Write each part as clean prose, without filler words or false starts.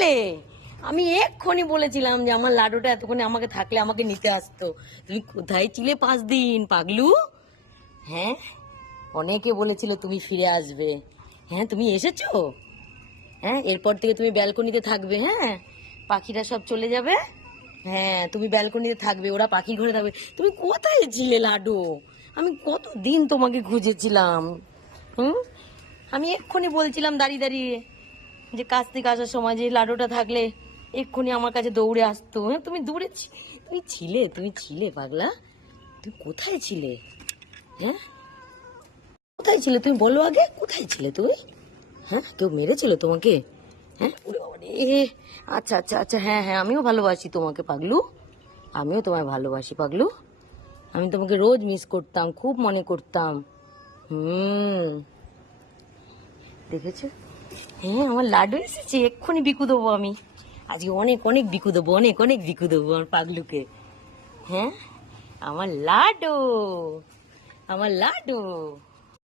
লে, আমি এক্ষুনি বলেছিলাম যে আমার লাডুটা এতক্ষণে আমাকে থাকলে আমাকে নিতে আসতো। তুমি কোথায় ছিলে 5 দিন পাগলু? হ্যাঁ, অনেকে বলেছিল তুমি ফিরে আসবে। হ্যাঁ, তুমি এসেছো। হ্যাঁ, এরপর থেকে তুমি ব্যালকনিতে থাকবে। হ্যাঁ, পাখিরা সব চলে যাবে। হ্যাঁ, তুমি ব্যালকনিতে থাকবে, ওরা পাখির ঘরে থাকবে। তুমি কোথায় ছিলে লাডু? আমি কতদিন তোমাকে খুঁজেছিলাম। হুম, আমি এক্ষুনি বলছিলাম দাঁড়িয়ে দাঁড়িয়ে যে কাছ থেকে আসার সময় যে লাডুটা থাকলে এক্ষুনি আমার কাছে দৌড়ে আসতো। হ্যাঁ, তুমি দৌড়ে তুমি ছিলে পাগলা। তুমি কোথায় ছিলে? হ্যাঁ, কোথায় ছিলে তুমি বলো আগে, কোথায় ছিলে তুমি? হ্যাঁ, কেউ মেরেছিল তোমাকে? হ্যাঁ, ওরে বাবা রে। আচ্ছা আচ্ছা আচ্ছা, হ্যাঁ হ্যাঁ, আমিও ভালোবাসি তোমাকে পাগলু। আমিও তোমায় ভালোবাসি পাগলু। আমি তোমাকে রোজ মিস করতাম, খুব মনে করতাম। হুম, দেখেছো? হ্যাঁ, আমার লাডু এসেছে, এক্ষুনি বিকু দেবো আমি। আজকে অনেক অনেক বিকু দেবো, অনেক অনেক বিকু দেবো আমার পাগলুকে। হ্যাঁ, আমার লাডু, আমার লাডু,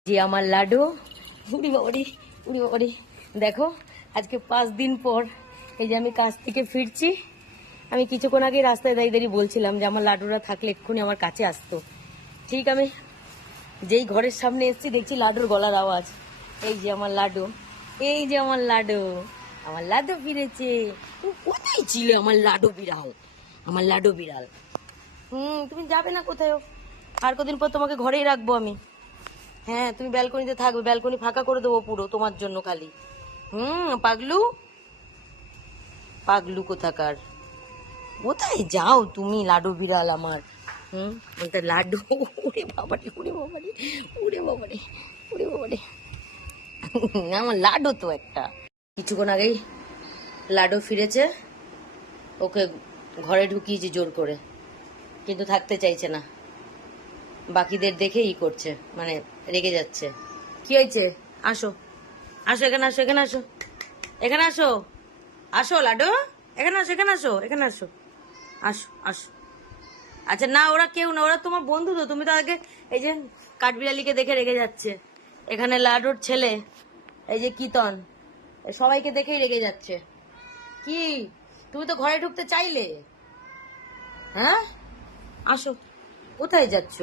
যে আমার লাডু। উড়ি বাবারি, উড়ি বাবারি। দেখো, আজকে 5 দিন পর এই যে আমি কাজ থেকে ফিরছি। আমি কিছুক্ষণ আগে রাস্তায় দাঁড়িয়ে দাঁড়িয়ে বলছিলাম যে আমার লাডুরা থাকলে এক্ষুনি আমার কাছে আসতো। ঠিক আমি যেই ঘরের সামনে এসেছি দেখছি লাডুর গলার আওয়াজ। এই যে আমার লাডু, এই যে আমার লাডু, আমার লাডু ফিরেছে। তুমি কোথায় ছিলে আমার লাডু বিড়াল? আমার লাডু বিড়াল। তুমি যাবে না কোথাও। আর কদিন পর তোমাকে ঘরেই রাখবো আমি। হ্যাঁ, তুমি ব্যালকনিতে থাকবে, ব্যালকনি ফাঁকা করে দেবো পুরো তোমার জন্য খালি। পাগলু, পাগলু কোথাকার। কোথায় যাও তুমি লাডু বিড়াল আমার? বলতে লাডু। উড়ে বাবারে, উড়ে বাবারে, উড়ে বাবারে, উড়ে বাবারে। আমার লাডু তো একটা। কিছুক্ষণ আগেই লাডু ফিরেছে, ওকে ঘরে ঢুকিয়েছি জোর করে, কিন্তু থাকতে চাইছে না। বাকিদের দেখে করছে, মানে রেগে যাচ্ছে। কি হয়েছে? আসো, আসো এখানে, আসো এখানে, আসো এখানে, আসো, আসো লাডু, এখানে আসো, এখানে আসো, এখানে আসো, আসো আসো। আচ্ছা না, ওরা কেউ না, ওরা তোমার বন্ধু তো। তুমি তো আগে এই যে কাঠবিড়ালিকে দেখে রেগে যাচ্ছে। এখানে লাডুর ছেলে, এই যে কিতন, সবাইকে দেখেই রেগে যাচ্ছে। কি, তুমি তো ঘরে ঢুকতে চাইলে? হ্যাঁ, আসো। কোথায় যাচ্ছ?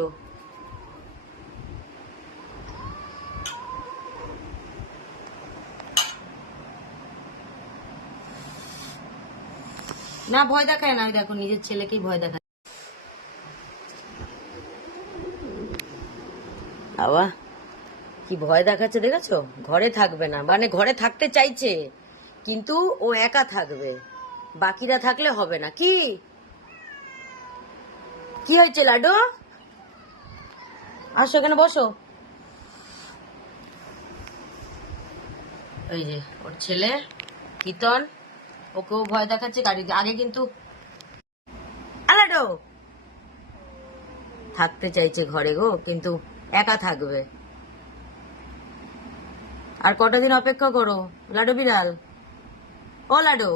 না, ভয় দেখায় না। আমি দেখো নিজের ছেলেকেই ভয় দেখায়। বাবা, কি ভয় দেখাচ্ছে দেখেছো? ঘরে থাকবে না, মানে ঘরে থাকতে চাইছে, কিন্তু ও একা থাকবে, বাকিরা থাকলে হবে না। কি কি হয়েছে লাডু? আসো এখানে বসো। ওই যে ওর ছেলে কিতন, ওকেও ভয় দেখাচ্ছে গাড়িতে। আগে কিন্তু লাডু থাকতে চাইছে ঘরে গো, কিন্তু একা থাকবে। আর কটা দিন অপেক্ষা করো লাডু বিড়াল। ও লাডু,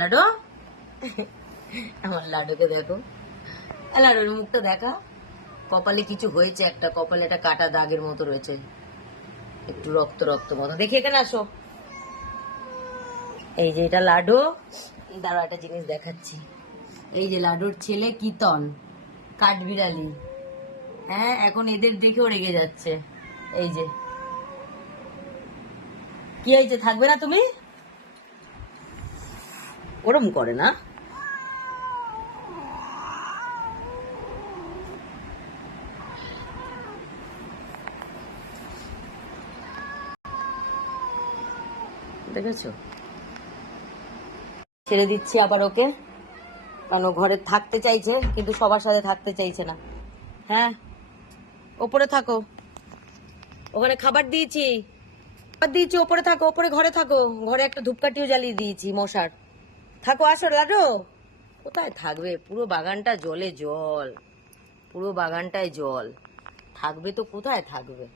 লাডু। আমার লাডুকে দেখো, লাডুর মুখটা দেখা। কপালে কিছু হয়েছে, একটা কপালে একটা কাটা দাগের মতো রয়েছে, একটু রক্ত রক্ত মতো। দেখি এখানে আসো। এই যে এটা লাডু। দাঁড়া, একটা জিনিস দেখাচ্ছি। এই যে লাডুর ছেলে কিতন, কাঠবিড়ালি। হ্যাঁ, এখন এদের দেখেও রেগে যাচ্ছে। এই যে, কি হয়েছে, থাকবে না তুমি? ওরম করে না। দেখেছো, ছেড়ে দিচ্ছি আবার ওকে, কারণ ও ঘরে থাকতে চাইছে কিন্তু সবার সাথে থাকতে চাইছে না। হ্যাঁ, ওপরে থাকো, ওখানে খাবার দিয়েছি, খাবার দিয়েছি, ওপরে থাকো, ওপরে ঘরে থাকো। ঘরে একটা ধূপকাঠিও জ্বালিয়ে দিয়েছি মশার। থাকো, আসো লাডু। কোথায় থাকবে? পুরো বাগানটা জলে জল, পুরো বাগানটায় জল। থাকবে তো কোথায় থাকবে?